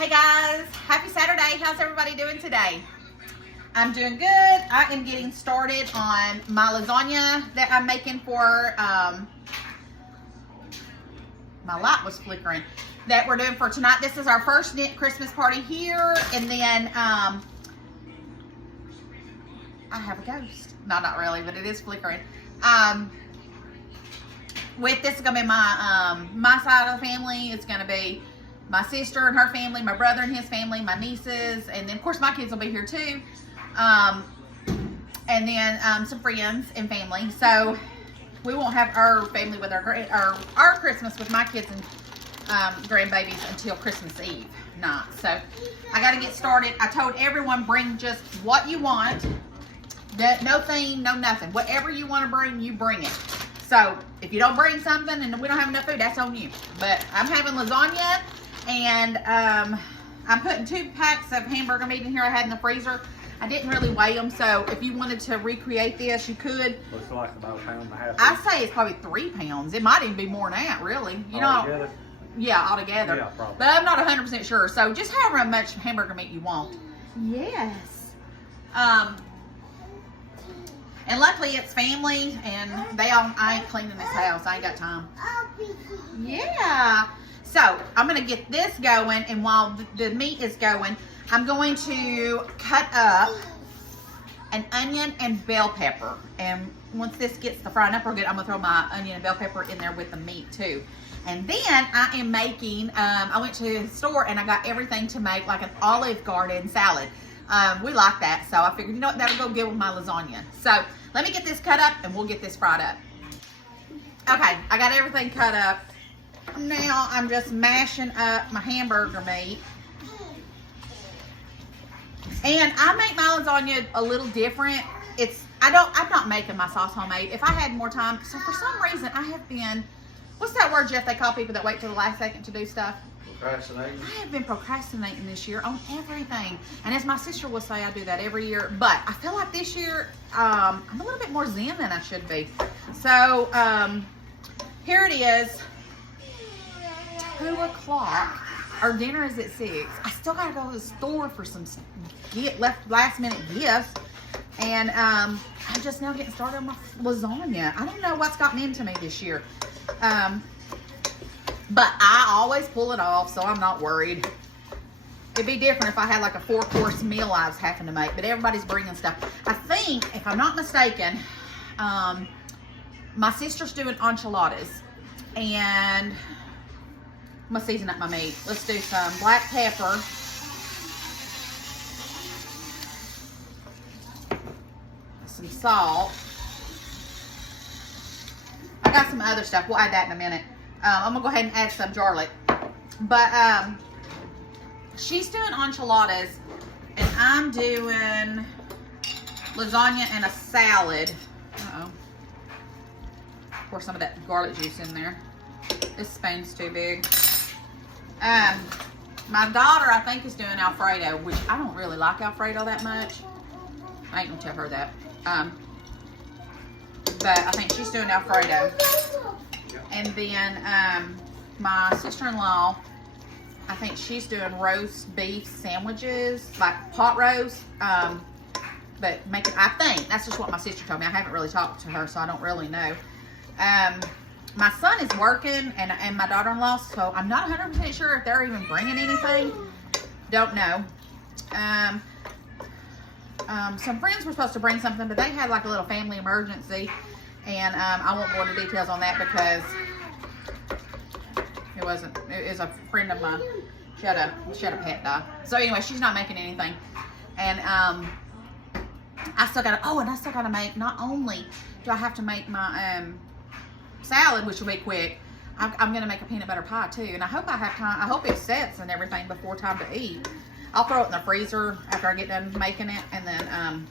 Hey guys, happy Saturday. How's everybody doing today? I'm doing good. I am getting started on my lasagna that I'm making for, my light was flickering, that we're doing for tonight. This is our first knit Christmas party here, and then I have a ghost. No, not really, but it is flickering. With this is gonna be my my side of the family. It's gonna be my sister and her family, my brother and his family, my nieces, and then of course my kids will be here too. And then some friends and family. So we won't have our family with our Christmas with my kids and grandbabies until Christmas Eve night. So I got to get started. I told everyone bring just what you want. No theme, no nothing. Whatever you want to bring, you bring it. So if you don't bring something and we don't have enough food, that's on you. But I'm having lasagna, and I'm putting 2 packs of hamburger meat in here I had in the freezer. I didn't really weigh them, so if you wanted to recreate this, you could. Looks like about 1.5 pounds. I say it's probably 3 pounds. It might even be more than that, really. You know. Altogether? Yeah, altogether. Yeah, probably. But I'm not 100% sure. So just however much hamburger meat you want. Yes. And luckily it's family, and I ain't cleaning this house. I ain't got time. Yeah. So I'm going to get this going, and while the meat is going, I'm going to cut up an onion and bell pepper. And once this gets the frying up real good, I'm going to throw my onion and bell pepper in there with the meat too. And then I am making, I went to the store and I got everything to make like an Olive Garden salad. We like that, so I figured, you know what, that'll go good with my lasagna. So let me get this cut up and we'll get this fried up. Okay, I got everything cut up. Now I'm just mashing up my hamburger meat. And I make my lasagna a little different. I'm not making my sauce homemade. If I had more time, so for some reason I have been, what's that word, Jeff, they call people that wait till the last second to do stuff? Procrastinating. I have been procrastinating this year on everything. And as my sister will say, I do that every year. But I feel like this year, I'm a little bit more zen than I should be. So, here it is. 2 o'clock. Our dinner is at 6. I still gotta go to the store for some last minute gifts. And I'm just now getting started on my lasagna. I don't know what's gotten into me this year. But I always pull it off, so I'm not worried. It'd be different if I had like a 4-course meal I was having to make, but everybody's bringing stuff. I think, if I'm not mistaken, my sister's doing enchiladas, and I'm gonna season up my meat. Let's do some black pepper. Some salt. I got some other stuff. We'll add that in a minute. I'm gonna go ahead and add some garlic. But she's doing enchiladas, and I'm doing lasagna and a salad. Uh-oh. Pour some of that garlic juice in there. This spoon's too big. My daughter, I think, is doing Alfredo, which I don't really like Alfredo that much. I ain't gonna tell her that. But I think she's doing Alfredo. And then my sister-in-law, I think she's doing roast beef sandwiches, like pot roast. But I think, that's just what my sister told me. I haven't really talked to her, so I don't really know. My son is working, and my daughter-in-law, so I'm not 100% sure if they're even bringing anything. Don't know. Some friends were supposed to bring something, but they had like a little family emergency, and I won't go into details on that because it was a friend of mine. She had a pet die. So anyway, she's not making anything, and I still gotta make, not only do I have to make my salad, which will be quick, I'm gonna make a peanut butter pie too, and I hope I have time. I hope it sets and everything before time to eat. I'll throw it in the freezer after I get done making it, and then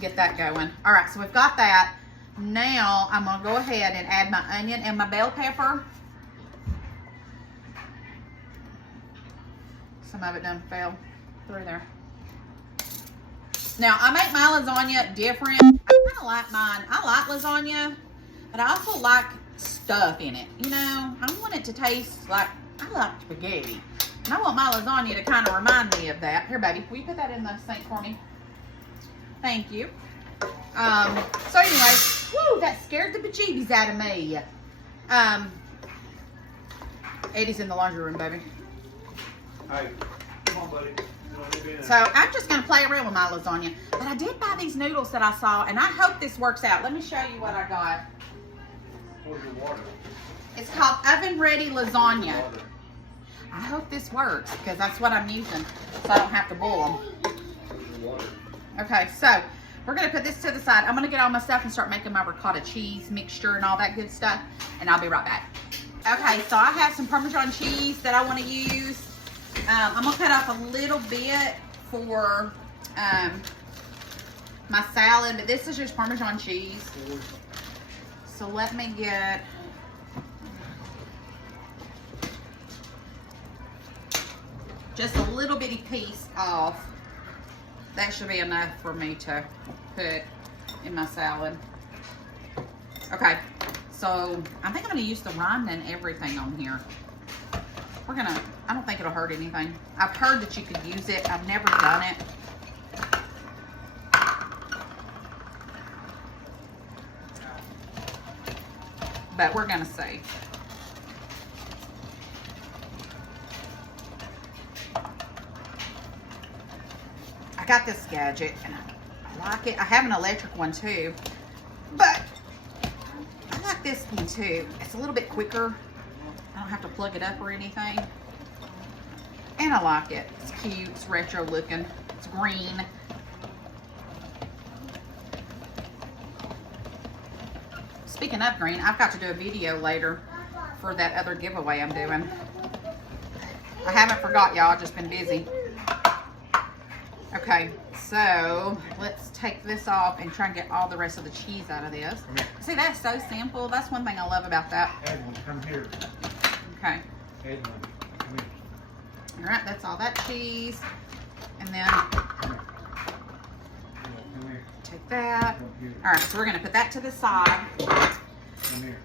get that going. All right, so we've got that. Now I'm gonna go ahead and add my onion and my bell pepper. Some of it done fell through there. Now I make my lasagna different. I kind of like mine. I like lasagna, but I also like stuff in it. You know, I want it to taste like, I like spaghetti. And I want my lasagna to kind of remind me of that. Here, baby, will you put that in the sink for me? Thank you. So anyway, whoo, that scared the bejeebies out of me. Eddie's in the laundry room, baby. Hey, come on, buddy. So I'm just going to play around with my lasagna. But I did buy these noodles that I saw, and I hope this works out. Let me show you what I got. Where's your water? It's called Oven Ready Lasagna. Water. I hope this works, because that's what I'm using, so I don't have to boil them. Where's your water? Okay, so we're going to put this to the side. I'm going to get all my stuff and start making my ricotta cheese mixture and all that good stuff, and I'll be right back. Okay, so I have some Parmesan cheese that I want to use. I'm going to cut off a little bit for my salad, but this is just Parmesan cheese. So let me get just a little bitty piece off. That should be enough for me to put in my salad. Okay, so I think I'm gonna use the rind and everything on here. I don't think it'll hurt anything. I've heard that you could use it. I've never done it. But we're gonna see. I got this gadget and I like it. I have an electric one too, but I like this one too. It's a little bit quicker. I don't have to plug it up or anything. And I like it. It's cute, it's retro looking, it's green. Speaking of green, I've got to do a video later for that other giveaway I'm doing. I haven't forgot, y'all, I've just been busy. Okay, so let's take this off and try and get all the rest of the cheese out of this. See, that's so simple. That's one thing I love about that. Edwin, come here. Okay. Edwin, come here. All right, that's all that cheese. And then Come here. take that. Come here. All right, so we're gonna put that to the side. Come here.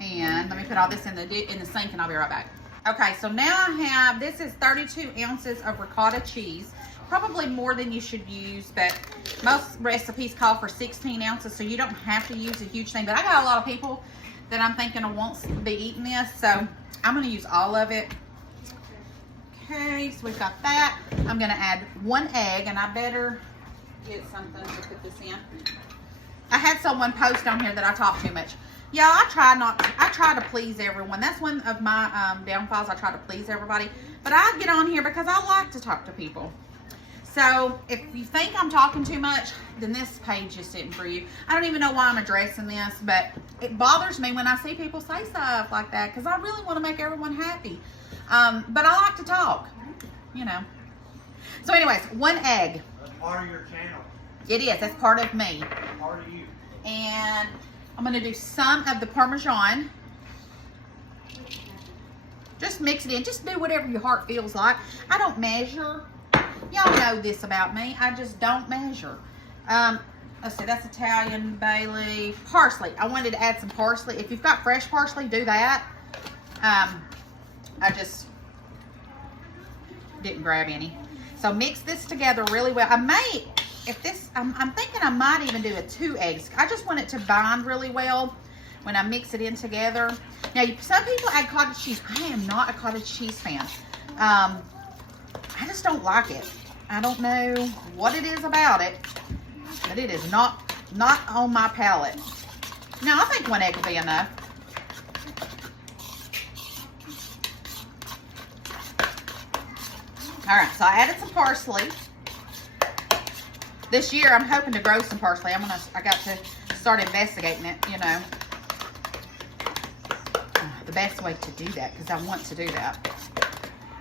And let me put all this in the sink and I'll be right back. Okay, so now I have, this is 32 ounces of ricotta cheese. Probably more than you should use, but most recipes call for 16 ounces, so you don't have to use a huge thing. But I got a lot of people that I'm thinking wants to be eating this, so I'm gonna use all of it. Okay, so we've got that. I'm gonna add 1 egg, and I better get something to put this in. I had someone post on here that I talk too much. Yeah, I try to please everyone. That's one of my downfalls. I try to please everybody. But I get on here because I like to talk to people. So if you think I'm talking too much, then this page is sitting for you. I don't even know why I'm addressing this, but it bothers me when I see people say stuff like that because I really want to make everyone happy. But I like to talk, you know. So anyways, 1 egg. That's part of your channel. It is. That's part of me. Part of you. And I'm going to do some of the Parmesan. Just mix it in. Just do whatever your heart feels like. I don't measure. Y'all know this about me. I just don't measure. Let's see. That's Italian bay leaf. Parsley. I wanted to add some parsley. If you've got fresh parsley, do that. I just didn't grab any. So mix this together really well. I may, I'm thinking I might even do a 2 eggs. I just want it to bind really well when I mix it in together. Now, some people add cottage cheese. I am not a cottage cheese fan. I just don't like it. I don't know what it is about it, but it is not on my palate. Now, I think 1 egg will be enough. All right, so I added some parsley. This year, I'm hoping to grow some parsley. I got to start investigating it, you know. The best way to do that, because I want to do that.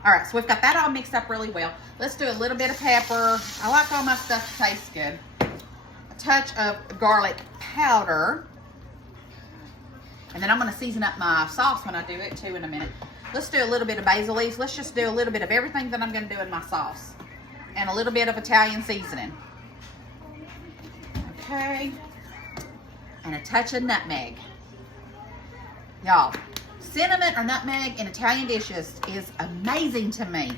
All right, so we've got that all mixed up really well. Let's do a little bit of pepper. I like all my stuff to taste good. A touch of garlic powder. And then I'm gonna season up my sauce when I do it too in a minute. Let's do a little bit of basil leaves. Let's just do a little bit of everything that I'm gonna do in my sauce. And a little bit of Italian seasoning. Okay. And a touch of nutmeg. Y'all, Cinnamon or nutmeg in Italian dishes is amazing to me.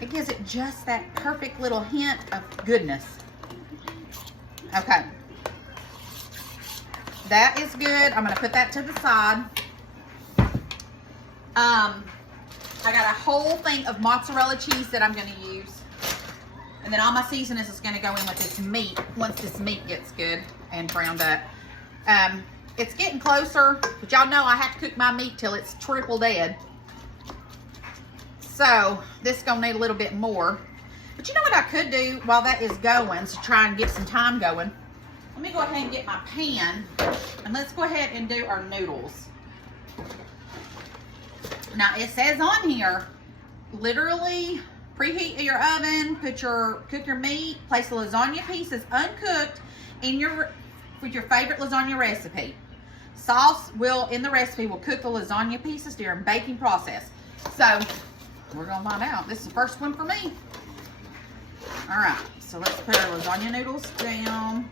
It gives it just that perfect little hint of goodness. Okay. That is good. I'm going to put that to the side. I got a whole thing of mozzarella cheese that I'm going to use. And then all my seasonings is going to go in with this meat once this meat gets good and browned up. It's getting closer, but y'all know I have to cook my meat till it's triple dead. So this is going to need a little bit more. But you know what I could do while that is going to try and get some time going? Let me go ahead and get my pan, and let's go ahead and do our noodles. Now it says on here, literally preheat your oven, cook your meat, place the lasagna pieces uncooked with your favorite lasagna recipe. Sauce in the recipe will cook the lasagna pieces during baking process. So we're gonna find out. This is the first one for me. All right, so let's put our lasagna noodles down.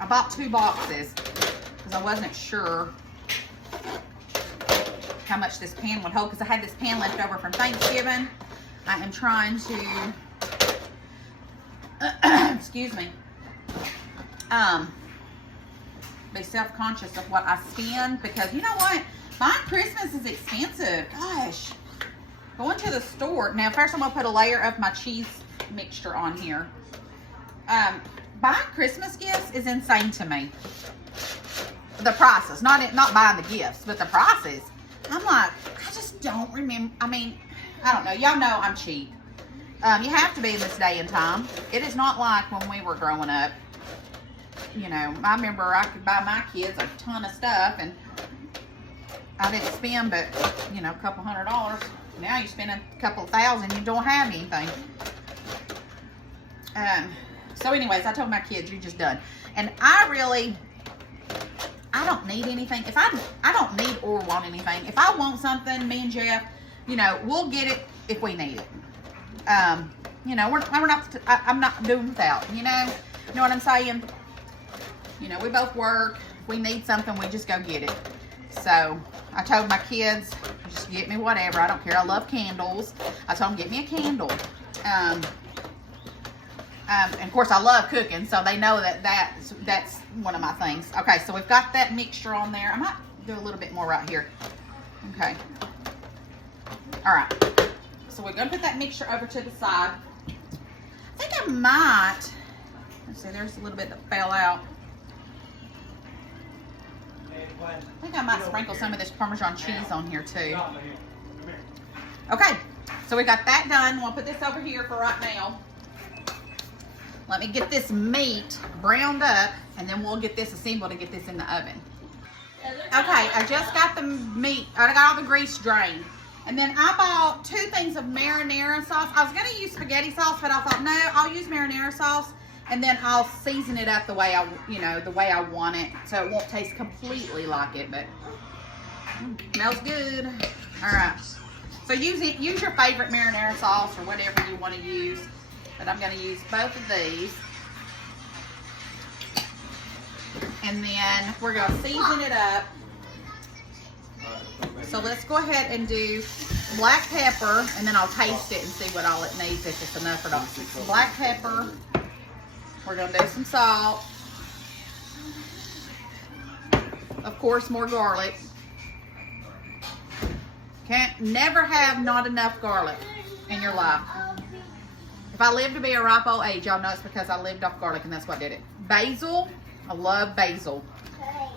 I bought 2 boxes because I wasn't sure how much this pan would hold, because I had this pan left over from Thanksgiving. I am trying to excuse me, be self-conscious of what I spend, because you know what, buying Christmas is expensive. Gosh, going to the store now. First I'm gonna put a layer of my cheese mixture on here. Buying Christmas gifts is insane to me. The prices, not buying the gifts, but the prices. I'm like, I just don't remember. I mean, I don't know. Y'all know I'm cheap. You have to be in this day and time. It is not like when we were growing up. You know, I remember I could buy my kids a ton of stuff, and I didn't spend but, you know, a couple $100. Now you spend a couple $1,000, you don't have anything. So anyways, I told my kids, you're just done. And I don't need anything. If I don't need or want anything. If I want something, me and Jeff, you know, we'll get it if we need it. You know, I'm not doing without, you know what I'm saying? You know, we both work. If we need something, we just go get it. So I told my kids, just get me whatever. I don't care. I love candles. I told them, get me a candle. And of course, I love cooking, so they know that's one of my things. Okay, so we've got that mixture on there. I might do a little bit more right here. Okay. All right. So we're going to put that mixture over to the side. I think I might, let's see, there's a little bit that fell out. I think I might sprinkle some of this Parmesan cheese on here too. Okay, so we got that done. We'll put this over here for right now. Let me get this meat browned up, and then we'll get this assembled and get this in the oven. Okay, I just got the meat, I got all the grease drained. And then I bought 2 things of marinara sauce. I was going to use spaghetti sauce, but I thought, no, I'll use marinara sauce, and then I'll season it up the way I want it, so it won't taste completely like it, but smells good. All right. So use your favorite marinara sauce or whatever you want to use, but I'm going to use both of these. And then we're going to season it up. So let's go ahead and do black pepper, and then I'll taste it and see what all it needs, if it's enough or not. Black pepper. We're going to do some salt. Of course, more garlic. Never have not enough garlic in your life. If I live to be a ripe old age, y'all know it's because I lived off garlic, and that's what did it. Basil. I love basil.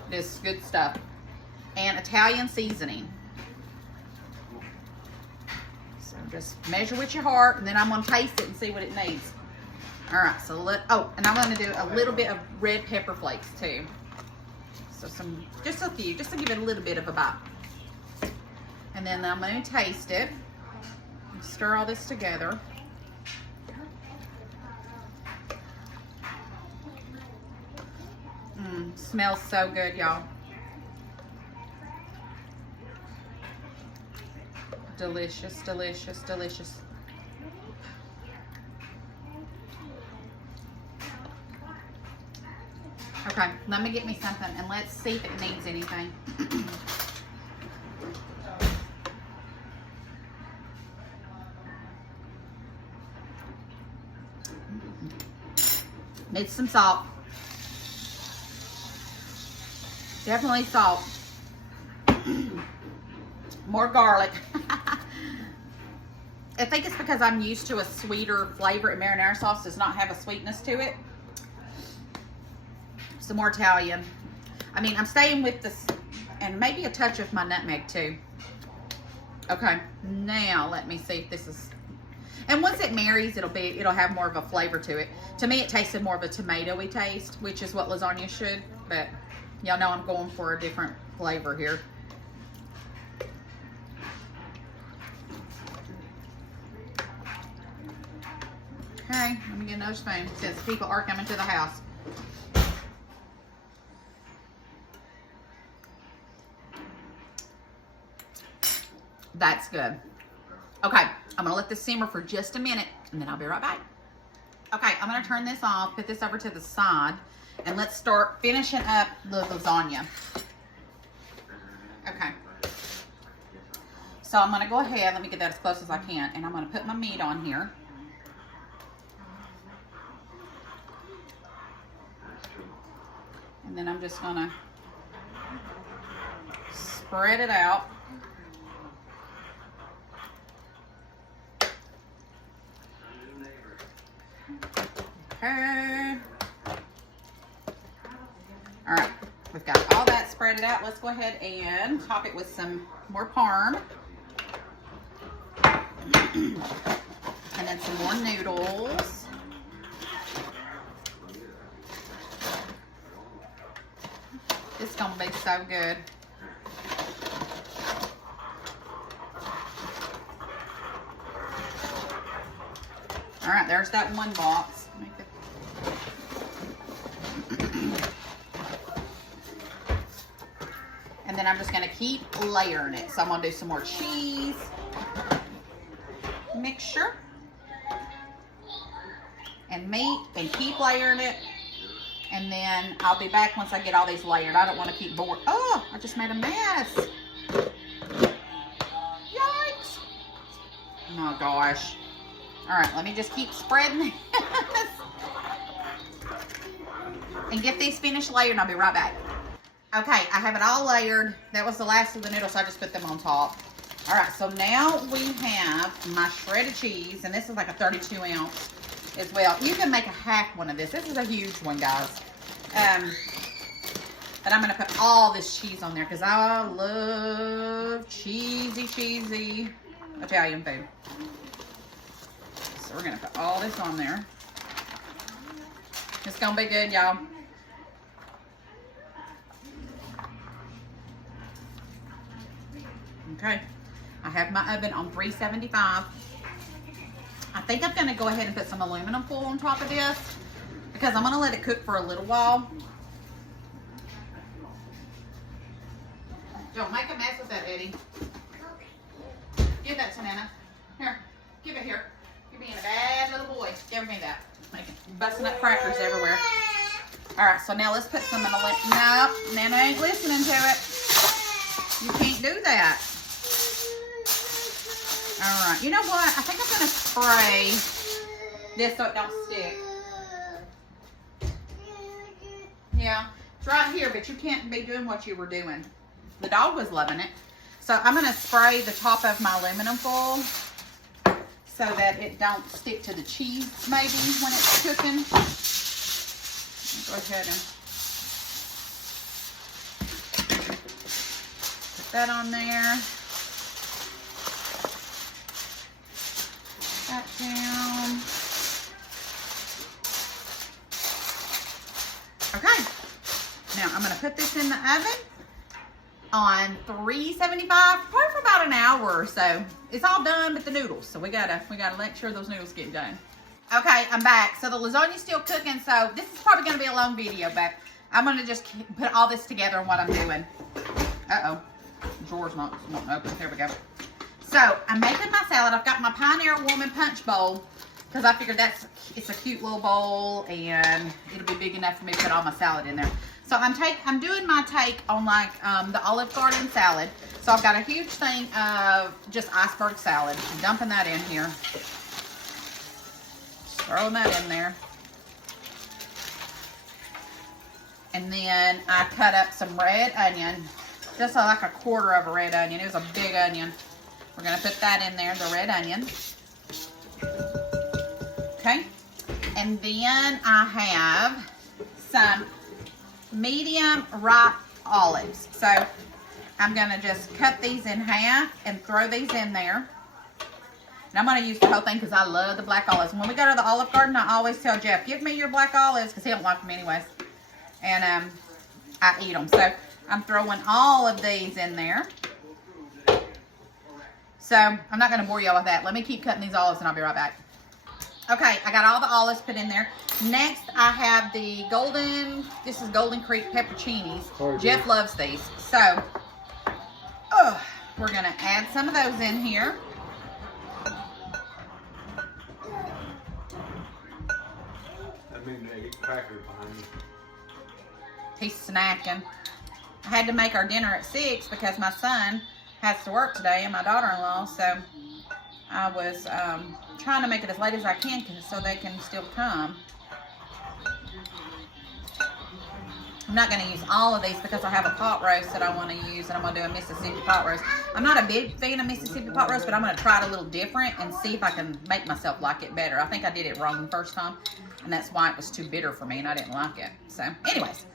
This is good stuff. And Italian seasoning. So just measure with your heart, and then I'm going to taste it and see what it needs. All right, so and I'm going to do a little bit of red pepper flakes too. So just a few, just to give it a little bit of a bite. And then I'm going to taste it. Stir all this together. Smells so good, y'all. Delicious, delicious, delicious. Okay, Let me get me something and let's see if it needs anything. Needs some salt. Definitely salt. More garlic. I think it's because I'm used to a sweeter flavor, and marinara sauce does not have a sweetness to it. Some more Italian. I mean, I'm staying with this, and maybe a touch of my nutmeg too. Okay, now let me see if this is, and once it marries, it'll have more of a flavor to it. To me, it tasted more of a tomatoey taste, which is what lasagna should, but y'all know I'm going for a different flavor here. Okay, let me get another spoon since people are coming to the house. That's good. Okay, I'm gonna let this simmer for just a minute and then I'll be right back. Okay, I'm gonna turn this off, put this over to the side, and let's start finishing up the lasagna. Okay. So I'm gonna go ahead, let me get that as close as I can, and I'm gonna put my meat on here. And then I'm just gonna spread it out. Okay. All right, we've got all that spread out. Let's go ahead and top it with some more parm. And then some more noodles. This is gonna be so good. All right, there's that one box. And then I'm just gonna keep layering it. So I'm gonna do some more cheese mixture and meat and keep layering it. And then I'll be back once I get all these layered. I don't want to keep bored. Oh, I just made a mess. Yikes. Oh gosh. All right, let me just keep spreading this and get these finished layered, and I'll be right back. Okay, I have it all layered. That was the last of the noodles, so I just put them on top. All right, so now we have my shredded cheese, and this is like a 32 ounce as well. You can make a half one of this. This is a huge one, guys. But I'm gonna put all this cheese on there because I love cheesy Italian food. So we're gonna put all this on there. It's gonna be good, y'all. Okay, I have my oven on 375. I think I'm gonna go ahead and put some aluminum foil on top of this because I'm gonna let it cook for a little while. Don't make a mess with that, Eddie. Give that to Nana. Here, give it here. You're being a bad little boy. Give me that. Busting up crackers everywhere. All right, so now let's put some in the lid. Nope, Nana ain't listening to it. You can't do that. All right, you know what? I think I'm gonna spray this so it don't stick. Yeah, it's right here, but you can't be doing what you were doing. The dog was loving it. So I'm gonna spray the top of my aluminum foil so that it don't stick to the cheese maybe when it's cooking. Go ahead and put that on there. That down. Okay. Now I'm going to put this in the oven on 375, probably for about an hour or so. It's all done but the noodles, so we gotta make sure those noodles get done. Okay, I'm back. So the lasagna's still cooking, so this is probably gonna be a long video, but I'm gonna just put all this together and what I'm doing. Uh-oh, drawer's not open. There we go. So I'm making my salad. I've got my Pioneer Woman punch bowl because I figured it's a cute little bowl and it'll be big enough for me to put all my salad in there. So I'm doing my take on like the Olive Garden salad. So I've got a huge thing of just iceberg salad. I'm dumping that in here. Just throwing that in there. And then I cut up some red onion. Just like a quarter of a red onion. It was a big onion. We're going to put that in there, the red onion. Okay. And then I have some medium ripe olives. So I'm going to just cut these in half and throw these in there. And I'm going to use the whole thing because I love the black olives. When we go to the Olive Garden, I always tell Jeff, give me your black olives because he don't like them anyways. And I eat them. So I'm throwing all of these in there. So I'm not going to bore y'all with that. Let me keep cutting these olives and I'll be right back. Okay, I got all the olives put in there. Next, I have the this is Golden Creek pepperoncinis. Jeff loves these. So, we're going to add some of those in here. I mean, they get crackers behind me. He's snacking. I had to make our dinner at 6 because my son has to work today and my daughter-in-law. So, I was trying to make it as late as I can so they can still come. I'm not going to use all of these because I have a pot roast that I want to use, and I'm going to do a Mississippi pot roast. I'm not a big fan of Mississippi pot roast, but I'm going to try it a little different and see if I can make myself like it better. I think I did it wrong the first time, and that's why it was too bitter for me, and I didn't like it. So, anyways,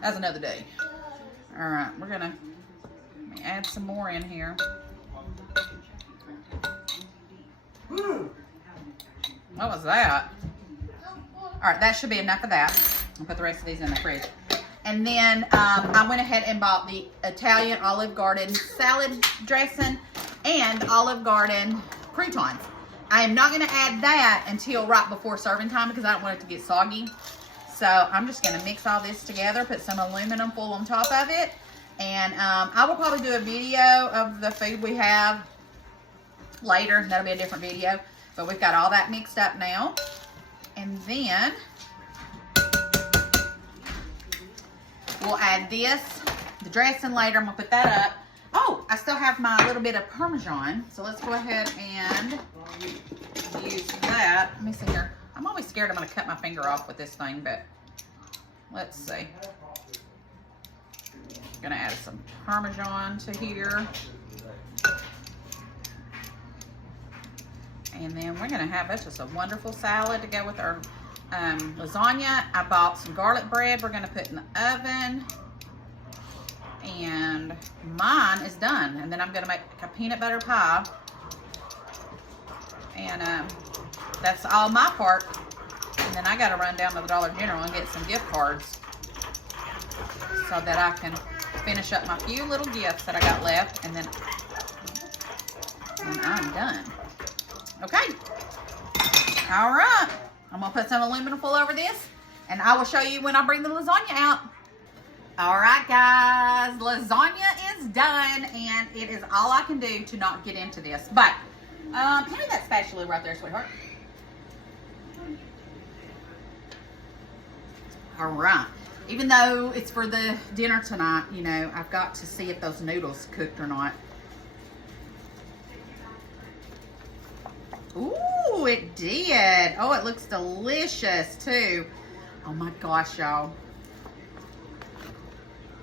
that's another day. All right, we're going to add some more in here. What was that? All right, that should be enough of that. I'll put the rest of these in the fridge. And then I went ahead and bought the Italian Olive Garden salad dressing and Olive Garden croutons. I am not going to add that until right before serving time because I don't want it to get soggy. So I'm just going to mix all this together, put some aluminum foil on top of it. And I will probably do a video of the food we have later. That'll be a different video. But we've got all that mixed up now. And then we'll add this, the dressing later. I'm going to put that up. Oh, I still have my little bit of Parmesan. So let's go ahead and use that. Let me see here. I'm always scared I'm going to cut my finger off with this thing, but let's see. I'm going to add some Parmesan to here. And then we're going to have just a wonderful salad to go with our lasagna. I bought some garlic bread we're going to put in the oven. And mine is done. And then I'm going to make a peanut butter pie. And that's all my part. And then I got to run down to the Dollar General and get some gift cards so that I can finish up my few little gifts that I got left. And then I'm done. Okay. All right. I'm going to put some aluminum foil over this. And I will show you when I bring the lasagna out. All right, guys. Lasagna is done. And it is all I can do to not get into this. But, hand me that spatula right there, sweetheart. All right. Even though it's for the dinner tonight, you know, I've got to see if those noodles cooked or not. Ooh, it did. Oh, it looks delicious too. Oh my gosh, y'all.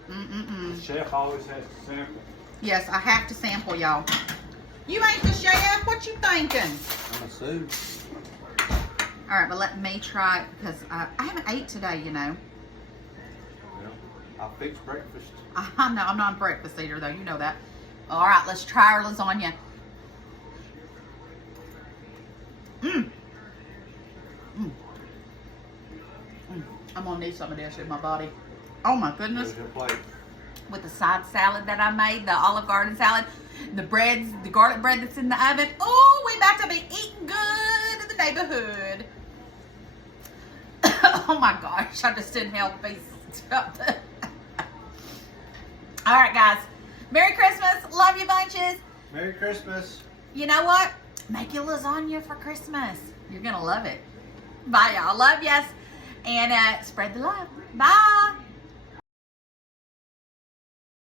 The chef always has to sample. Yes, I have to sample, y'all. You ain't the chef. What you thinking? I'm a soup. All right, but let me try it because I haven't ate today, you know. Well, I'll fix breakfast. I know, I'm not a breakfast eater though. You know that. All right, let's try our lasagna. I'm gonna need some of this in my body. Oh my goodness. There's your plate. With the side salad that I made, the Olive Garden salad, the breads, the garlic bread that's in the oven. Oh, we about to be eating good in the neighborhood. Oh my gosh, I just didn't help be stuff. All right, guys. Merry Christmas. Love you bunches. Merry Christmas. You know what? Make your lasagna for Christmas. You're going to love it. Bye, y'all. Love yous. And spread the love. Bye.